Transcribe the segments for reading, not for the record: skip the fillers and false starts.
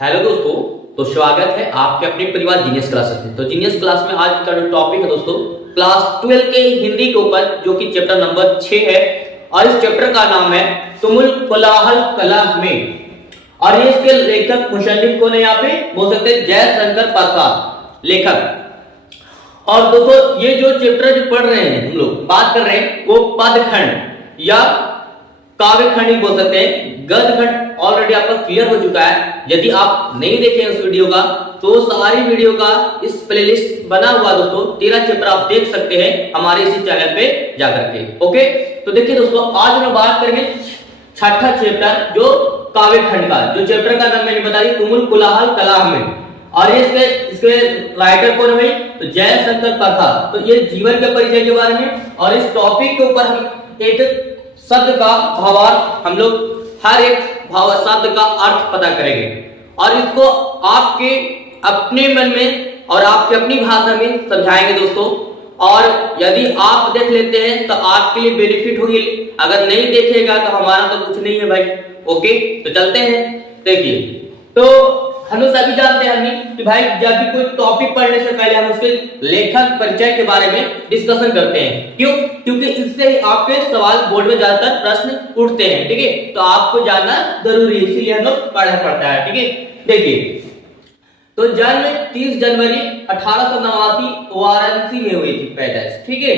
Hello दोस्तों, तो स्वागत है आपके अपने परिवार जीनियस क्लासेस में। तो जीनियस क्लास में आज का जो टॉपिक है दोस्तों, क्लास 12 के हिंदी के ऊपर, जो कि चैप्टर नंबर 6 है। और इस चैप्टर का नाम है तुमुल कोलाहल कला में। और ये इसके लेखक मुसन्निफ कौन है, यहाँ पे बोल सकते हैं जयशंकर प्रसाद लेखक। और दोस्तों ये जो चैप्टर जो पढ़ रहे हैं, हम लोग बात कर रहे हैं, वो पदखंड या काव्य खंड ही बोल सकते हैं। गद्य खंड ऑलरेडी आपका क्लियर हो चुका है। यदि आप नहीं देखे उस वीडियो का, तो सारी वीडियो का इस प्लेलिस्ट बना हुआ दोस्तों, 13 चैप्टर आप देख सकते हैं हमारे इसी चैनल पे जाकर के। ओके, तो देखिए दोस्तों, आज हम बात करेंगे छठा चैप्टर, जो काव्य खंड का, जो चैप्टर का नाम मैंने बता दी तुमुल कोलाहल कला में। और ये इसके राइटर कौन है भाई, तो जयशंकर प्रसाद। तो ये जीवन के परिचय के बारे में, और इस टॉपिक के ऊपर हम एक शब्द का भावार्थ, हम लोग हर एक भाव शब्द का अर्थ पता करेंगे, और इसको आपके अपने मन में और आपके अपनी भाषा में समझाएंगे दोस्तों। और यदि आप देख लेते हैं तो आपके लिए बेनिफिट होगी, अगर नहीं देखेगा तो हमारा तो कुछ नहीं है भाई। ओके, तो चलते हैं। देखिए, तो हम लोग सभी जानते हैं कि भाई जब भी कोई टॉपिक पढ़ने से पहले हम उसके लेखक परिचय के बारे में डिस्कशन करते हैं। क्यों? क्योंकि इससे ही आपके सवाल बोर्ड में ज्यादातर प्रश्न उठते हैं। ठीक है, तो आपको जानना जरूरी है, इसीलिए हम लोग पढ़ना पड़ता है। ठीक है, देखिए, तो जन्म 30 जनवरी 1889 वाराणसी में हुई थी पैदाइश। ठीक है,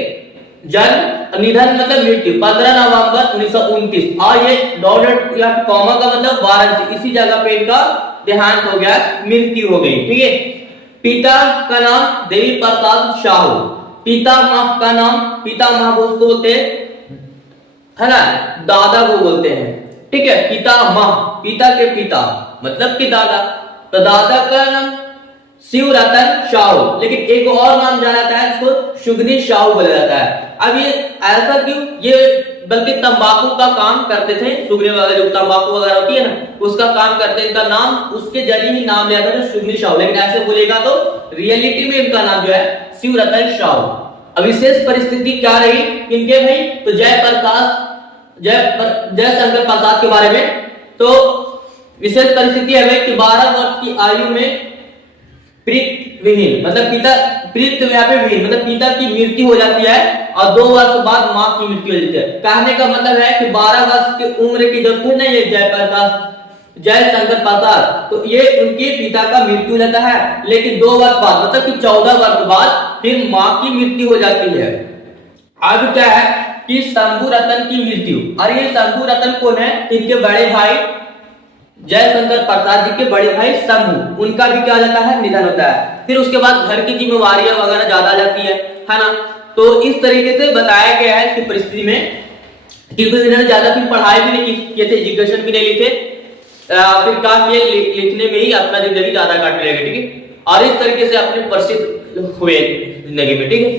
जन्म, निधन मतलब मृत्यु 15 नवंबर 1929। और ये डॉट या कॉमा का मतलब वाराणसी, इसी जगह पे इनका देहांत हो गया, मृत्यु हो गई। ठीक है, पिता का नाम देवी प्रसाद साहू, पितामह का नाम, पितामह उसको बोलते हैं, है ना, दादा को बोलते हैं। ठीक है, पितामह, पिता के पिता मतलब कि दादा। तो दादा का नाम शिवरतन साहू, लेकिन एक और नाम जाना जाता है, इसको सुगनी साहू बोला जाता है। अब ये ऐसा क्यों? ये बल्कि तंबाकू का काम करते थे, सुगनी वगैरह, जो तंबाकू वगैरह होती है ना, उसका काम करते हैं। इनका नाम उसके जरिए ही नाम लिया था सुगनी साहू, लेकिन ऐसे बोलेगा तो रियलिटी में इनका नाम जो है शिवरतन साहू। अब विशेष परिस्थिति क्या रही इनके भाई, तो जयशंकर प्रसाद के बारे में। तो विशेष परिस्थिति है कि 12 वर्ष की आयु में प्रीत विहीन, मतलब पिता प्रीत विहीन, मतलब पिता की मृत्यु हो जाती है, और 2 वर्ष बाद मां की मृत्यु हो जाती है। कहने का मतलब है कि 12 वर्ष की उम्र की जब थे ना ये जयशंकर प्रसाद, तो ये उनके पिता का मृत्यु हो जाता है। लेकिन 2 वर्ष बाद, मतलब कि 14 वर्ष बाद फिर मां की मृत्यु हो जाती है। अब क्या है कि शंभू रतन की मृत्यु, और ये शंभू रतन कौन है? इनके बड़े भाई जयशंकर प्रसाद जी के बड़े भाई शंभू, उनका भी क्या जाता है, निधन होता है। फिर उसके बाद घर की जिम्मेवारियां वगैरह ज्यादा आ जाती है ना। तो इस तरीके से बताया गया है इसकी परिस्थिति में, क्योंकि इन्होंने ज्यादा फिर पढ़ाई भी नहीं किए थे, एजुकेशन भी नहीं ली थे, फिर कहा कि लिखने में ही अपना जिंदगी ज्यादा काट लेगा। ठीक है, और इस तरीके से अपने प्रसिद्ध हुए जिंदगी में। ठीक है,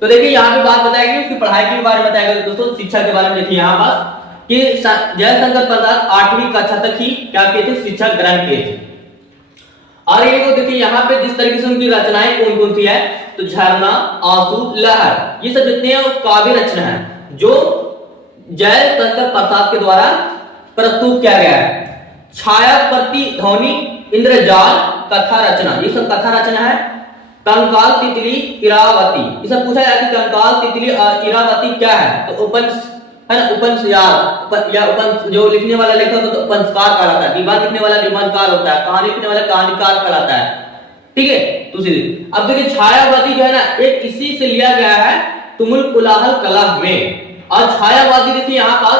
तो देखिए यहाँ पे बात बताया गई, पढ़ाई के बारे में बताया गया दोस्तों, शिक्षा के बारे में। देखिए यहाँ पास कि जयशंकर प्रसाद 8वीं कक्षा तक ही क्या किए थे, शिक्षा ग्रहण किए थे। और ये को देखिए यहाँ पे जिस तरीके से उनकी रचनाएं कौन कौन सी है, तो झरना, आंसू, लहर, ये सब जितने हैं वो काव्य रचना है, जो जयशंकर प्रसाद के द्वारा प्रस्तुत किया गया है। छाया प्रतिध्वनि, इंद्रजाल, कथा रचना, ये सब कथा रचना है। कंकाल, तितली, इरावती, ये सब पूछा जाता है, कंकाल, तितली, इरावती क्या है, तो उपन्यास जो लिखने वाला लेखक होता है उपन्यासकार कहलाता है, दीवान लिखने वाला दीवानकार होता है, कहानी लिखने वाला कहानीकार कहलाता है। ठीक है, दूसरी अब देखिए छायावादी जो है ना, एक इसी से लिया गया है तुमुल कोलाहल कला में। और छायावादी देखिए यहाँ पर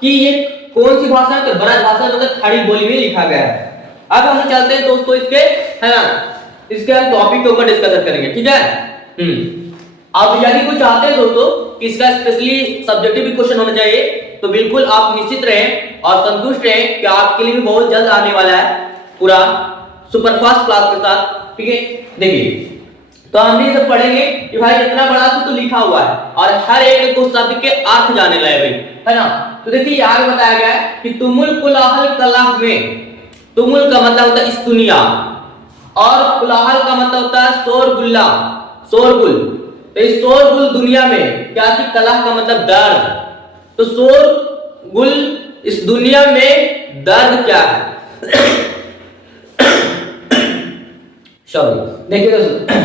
कि ये कौन सी भाषा है, तो ब्रज भाषा, मतलब खड़ी बोली में लिखा गया है। अब हम चलते हैं दोस्तों इसके, है ना, इसके हम टॉपिक के ऊपर डिस्कस करेंगे। ठीक है, अब यदि कुछ चाहते हैं दोस्तों कि इसका स्पेशली सब्जेक्टिव भी क्वेश्चन होना चाहिए, तो बिल्कुल आप निश्चित रहें और संतुष्ट रहें कि आपके लिए भी बहुत जल्द आने वाला है पूरा सुपरफास्ट क्लास के साथ। ठीक है, देखिए, तो हम ये सब पढ़ेंगे कि भाई इतना बड़ा तो लिखा हुआ है, और हर एक को शब्द के अर्थ जाने लाए भाई, है ना। तो देखिए यहाँ बताया गया है कि तुमुल कोलाहल कला में, तुमुल का मतलब होता है स्तुनिया, और कोलाहल का मतलब होता है शोरगुल्ला, शोरगुल। तो इस शोरगुल दुनिया में क्या थी, कला का मतलब दर्द, तो शोरगुल इस दुनिया में दर्द क्या है चलो देखिए दोस्तों,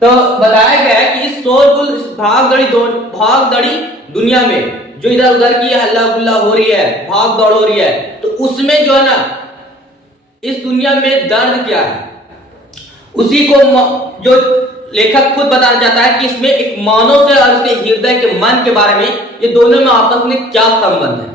तो बताया गया है कि इस शोरगुल, भाग दौड़ी दुनिया में जो इधर उधर की हल्ला गुल्ला हो रही है, भाग दौड़ हो रही है, तो उसमें जो है ना, इस दुनिया में दर्द क्या है, उसी को जो लेखक खुद बताना चाहता है कि इसमें एक मानव से और उसके हृदय के मन के बारे में, ये दोनों में आपस में क्या संबंध है।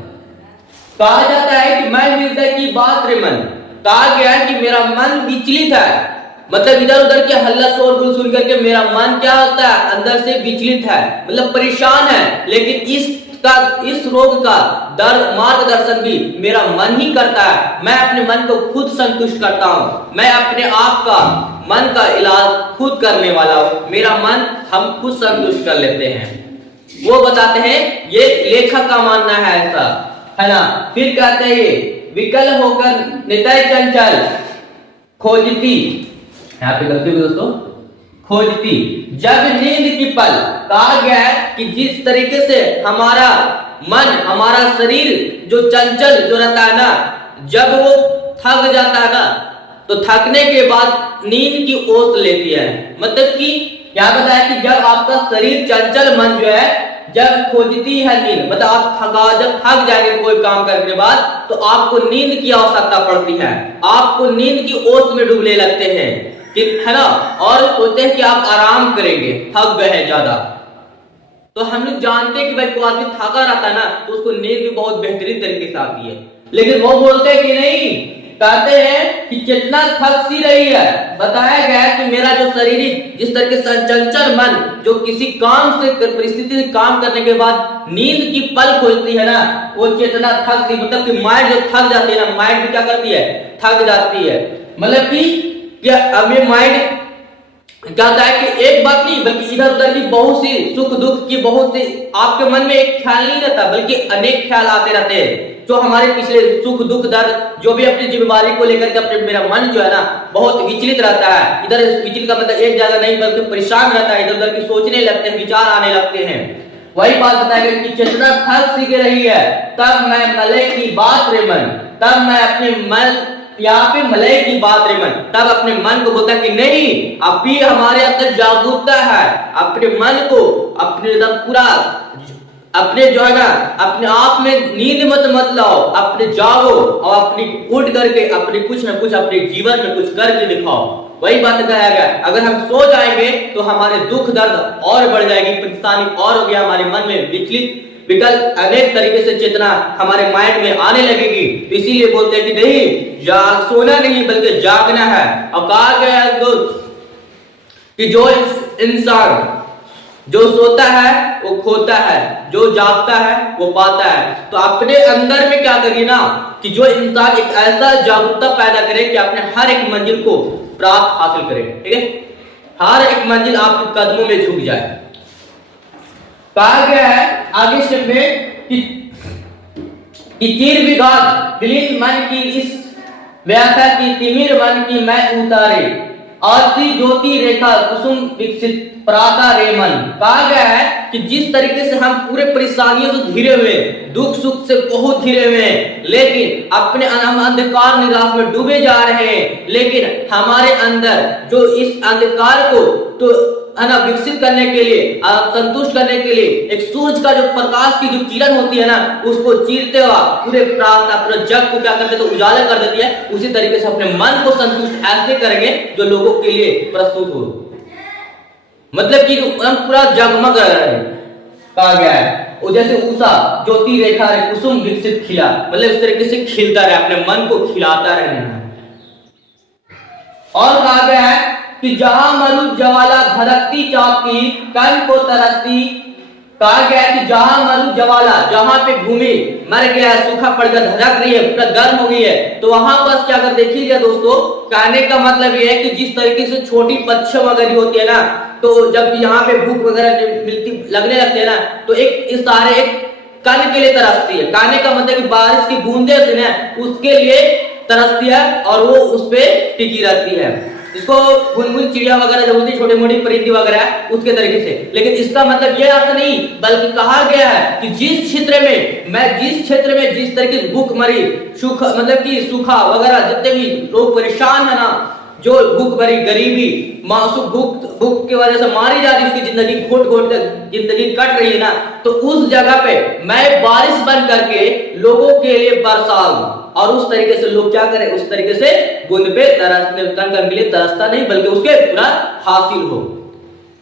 कहा जाता है कि मैं हृदय की बात रे मन, कहा गया है कि मेरा मन विचलित है, मतलब इधर उधर के हल्ला शोरगुल सुन करके मेरा मन क्या होता है, अंदर से विचलित है, मतलब परेशान है। लेकिन इस रोग का मार्गदर्शन भी मेरा मन ही करता है। मैं अपने मन को खुद संतुष्ट करता हूँ, मैं अपने आप का मन का इलाज खुद करने वाला हूँ, मेरा मन हम खुद संतुष्ट कर लेते हैं। वो बताते हैं, ये लेखक का मानना है ऐसा, है ना। फिर कहते हैं विकल होकर नितय चंचल खोजती, यहाँ पे गलती हुई दोस्तों, खोजती जब नींद की पल। कहा गया है कि जिस तरीके से हमारा मन, हमारा शरीर जो चंचल जो रहता है ना, जब वो थक जाता है ना, तो थकने के बाद नींद की ओट लेती है। मतलब कि क्या बताया कि जब आपका शरीर चंचल, मन जो है जब खोजती है नींद, मतलब आप जब थक जाएंगे कोई काम करने के बाद, तो आपको नींद की आवश्यकता पड़ती है, आपको नींद की ओट में डूबने लगते हैं, है ना, और सोचते हैं कि आप आराम करेंगे, थक गए हैं ज्यादा। तो हम लोग जानते हैं कि भाई कोई आदमी थका रहता है ना, तो उसको नींद भी बहुत बेहतरीन तरीके से आती है। लेकिन वो बोलते हैं कि नहीं, कहते हैं कि चेतना थक सी रही है। बताया गया है कि मेरा जो शरीर जिस तरह के चंचल मन जो किसी काम से, परिस्थिति से काम करने के बाद नींद की पल खोजती है ना, वो चेतना थक सी, मतलब कि माइंड जो थक जाती है ना, माइंड भी क्या करती है, थक जाती है। मतलब कि अभी माइंड क्या होता है कि एक बात नहीं बल्कि इधर उधर की बहुत सी सुख दुख की बहुत सी, आपके मन में एक ख्याल नहीं रहता बल्कि अनेक ख्याल आते रहते हैं, जो हमारे पिछले सुख दुख दर्द जो भी अपनी जिम्मेदारी को लेकर के अपने, मेरा मन जो है ना बहुत विचलित रहता है। इधर विचलित का मतलब एक जगह नहीं बल्कि परेशान रहता है, इधर उधर की सोचने लगते हैं, विचार आने लगते हैं। वही बात बताया गया कि चेतना थक सी रही है, तब मैं मलय की बात रे मन, तब मैं अपने मन, यहाँ पे मलय की बात रे मन, तब अपने मन को बोलता है कि नहीं, अभी हमारे अंदर जागरूकता है, अपने मन को अपने एकदम पूरा, अपने जो है ना, अपने आप में नींद मत लाओ, अपने जागो और अपनी उठ करके अपने कुछ ना कुछ अपने जीवन में कुछ करके दिखाओ। वही बात कहा गया, अगर हम सो जाएंगे तो हमारे दुख दर्द और बढ़ जाएगी, परेशानी और हो गया, हमारे मन में विचलित विकल्प अनेक तरीके से चेतना हमारे माइंड में आने लगेगी। इसीलिए बोलते हैं कि नहीं, सोना नहीं बल्कि जागना है। और कहा गया है कि जो इंसान जो सोता है वो खोता है, जो जागता है वो पाता है। तो अपने अंदर में क्या करिए ना कि जो इंसान एक ऐसा जागरूकता पैदा करे कि अपने हर एक मंजिल को प्राप्त हासिल करे, ठीक है, हर एक मंजिल आपके कदमों में झुक जाए। कहा गया है आगे स्टेप में कि चीर विघात विलीन मन की इस व्याख्या की तिमिर मन की मैं उतारे, आरती ज्योति रेखा कुसुम विकसित प्राता रे मन। कहा गया है कि जिस तरीके से हम पूरे परेशानियों से घिरे हुए, दुख सुख से बहुत घिरे हुए हैं, लेकिन अपने अंधकार निराश में डूबे जा रहे हैं, लेकिन हमारे अंदर जो इस अंधकार को तो है ना विकसित करने के लिए, संतुष्ट करने के लिए एक सूरज का जो प्रकाश की जो किरण होती है ना, उसको चीरते हुआ पूरे पूरे जग को क्या करते तो उजाला कर देती है। उसी तरीके से अपने मन को संतुष्ट ऐसे करेंगे जो लोगों के लिए प्रस्तुत हो, मतलब कि हम पूरा जगमग रहे हैं। कहा गया है वो जैसे उषा ज्योति रेखा रे कुसुम विकसित खिला, मतलब इस तरीके से खिलता रहे, अपने मन को खिलाता रहना है। और कहा गया है कि जहां मरु ज्वाला धड़कती चाहती कन को तरसती। कहा गया कि जहां मरु ज्वाला, जहां पे भूमि मर गया, सूखा पड़ गया, धड़क रही है, पूरा गर्म हो गई है, तो वहां पर क्या कर देखिएगा दोस्तों, कहने का मतलब ये है कि जिस तरीके से छोटी पक्षी वगैरह होती है ना, तो जब यहाँ पे भूख वगैरह मिलती लगने लगते हैं ना, तो एक इस तारे एक कण के लिए तरसती है। कहने का मतलब कि बारिश की बूंदे होती है ना, उसके लिए तरसती है और वो उस पर टिकी रहती है। इसको बुनबुन चिड़िया वगैरह जो होती है, छोटे मोटी परिंदी वगैरह, उसके तरीके से। लेकिन इसका मतलब यह अर्थ नहीं, बल्कि कहा गया है कि जिस क्षेत्र में जिस तरीके से भूख मरी, सूखा मतलब कि सूखा वगैरह जितने भी लोग परेशान है ना, जो भूख भरी गरीबी, मासूम भूख की वजह से मारी जा रही, उसकी जिंदगी घोट घोट कर जिंदगी कट रही है ना, तो उस जगह पे मैं बारिश बन करके लोगों के लिए बरसाऊं, और उस तरीके से लोग क्या करें, उस तरीके से बूंद पे तरसने के लिए तरसता नहीं, बल्कि उसके पूरा हासिल हो,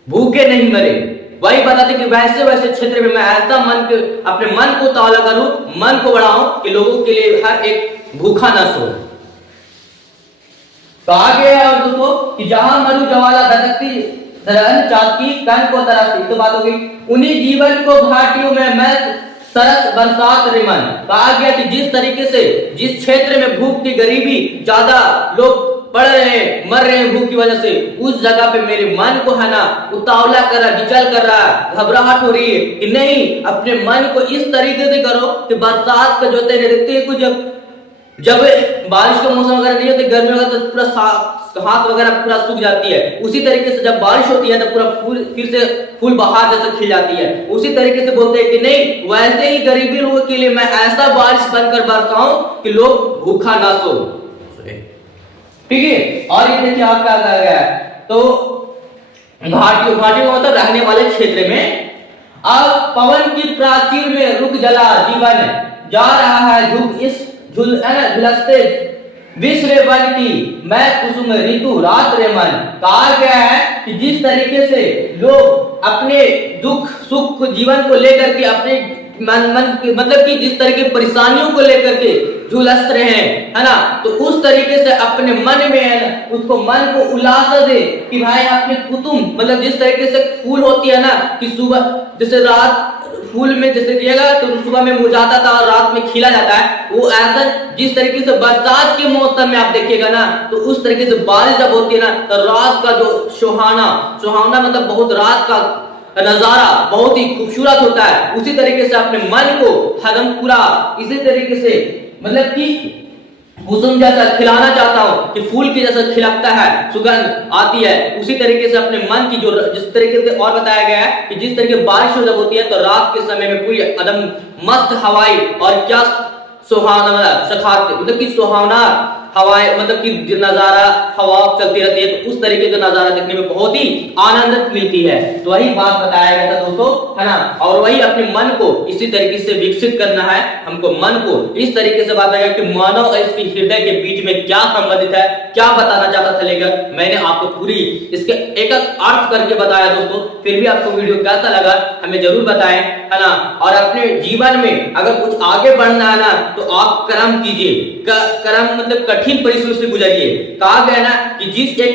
भूखे नहीं मरे। वही बताते कि वैसे वैसे क्षेत्र में मैं ऐसा अपने मन को ताला करूं, मन को बढ़ाऊं कि लोगों के लिए हर एक भूखा न सो। कहा गया है और दोस्तों कि जहां मरु ज्वाला धधकती धरन चाकी तन को तरसती, तो बात हो गई। उन्हीं जीवन को घाटियों में मैं सरस बरसात रिमन। कहा गया कि जिस तरीके से जिस क्षेत्र में भूख की गरीबी ज्यादा लोग पड़ रहे हैं, मर रहे हैं भूख की वजह से, उस जगह पे मेरे मन को है ना उतावला कर रहा, विचल कर रहा है, घबराहट हो रही है कि नहीं, अपने मन को इस तरीके से करो कि बरसात का जो देखते हैं कुछ जब बारिश का मौसम अगर नहीं होता, गर्मी होगा तो पूरा हाथ वगैरह पूरा सूख जाती है, उसी तरीके से जब बारिश होती है तो पूरा फूल फिर से फूल बहार जैसे खिल जाती है। उसी तरीके से बोलते हैं कि नहीं, वैसे ही गरीबी लोगों के लिए मैं ऐसा बारिश बनकर बरसाऊं कि लोग भूखा ना सो। ठीक है, और ये देखिए आप क्या कहा गया है, तो घाटियों का मतलब रहने वाले क्षेत्र में। अब पवन की प्राचीर में रुक जला जीवन, जा रहा है झुक इस झुलसते विश्व वन की मैं कुसुम ऋतु रात रे मन। कहा गया है कि जिस तरीके से लोग अपने दुख सुख जीवन को लेकर के अपने मन मतलब कि जिस तरह की परेशानियों को लेकर के झुलस रहे हैं, है ना, तो उस तरीके से अपने मन में है ना, उसको मन को उलासा दे कि भाई अपने कुतुम मतलब जिस तरीके से फूल होती है ना कि सुबह जैसे रात फूल में जैसे दिएगा तो सुबह में मुरझाता था और रात में खिला जाता है, वो ऐसा जिस तरीके से बरसात के मौसम में आप देखिएगा ना, तो उस तरीके से बारिश जब होती है ना, तो रात का जो सुहावना मतलब बहुत रात का नजारा बहुत ही खूबसूरत होता है। उसी तरीके से अपने मन को हरम पूरा इसी तरीके से मतलब कि कुसुम जैसा खिलाना चाहता हूँ कि फूल की जैसा खिलकता है, सुगंध आती है, उसी तरीके से अपने मन की जो जिस तरीके से और बताया गया है कि जिस तरीके बारिश जब होती है तो रात के समय में पूरी एकदम मस्त हवाई और क्या सुहावना मतलब कि सुहावना हवाएं मतलब कि नजारा हवा चलती रहती है, तो उस तरीके का नजारा देखने में बहुत ही आनंद मिलती है। तो वही बात बताया गया था दोस्तों, है ना, और वही अपने मन को इसी तरीके से विकसित करना है हमको, मन को इस तरीके से बताया गया कि मानव और इसके हृदय के बीच में क्या संबंधित है, क्या बताना चाहता था लेकर मैंने आपको पूरी इसके एक अर्थ करके बताया दोस्तों। फिर भी आपको वीडियो कैसा लगा हमें जरूर बताएं, है ना, और अपने जीवन में अगर कुछ आगे बढ़ना है ना तो आप कर्म कीजिए, कर्म मतलब कठिन परिश्रम से गुजरिए। कहा गया ना कि जिस एक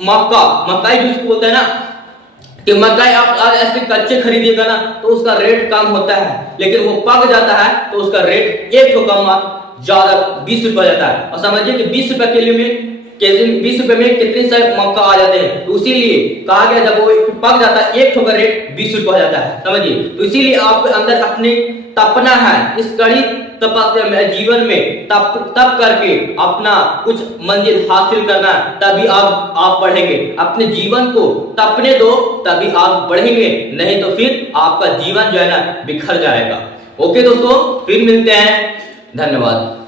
मकाई जिसको बोलते हैं ना कि मकाई आप ऐसे कच्चे खरीदिएगा ना तो उसका रेट कम होता है, लेकिन वो पक जाता है तो उसका रेट एक ठो कम ज्यादा 20 रुपए जाता है। और समझिए कि 20 रुपए के लिए 20 रुपए में कितने सारे मक्का आ जाते हैं, तो इसीलिए कहा गया जब वो पक जाता है एक ठो का रेट 20 रुपए हो जाता है, समझिए। तो इसीलिए आपके अंदर अपने तपना है, इस कड़ी तपस्या में जीवन में तप करके अपना कुछ मंजिल हासिल करना, तभी आप बढ़ेंगे। अपने जीवन को तपने दो तभी आप बढ़ेंगे, नहीं तो फिर आपका जीवन जो है ना बिखर जाएगा। ओके दोस्तों, फिर मिलते हैं, धन्यवाद।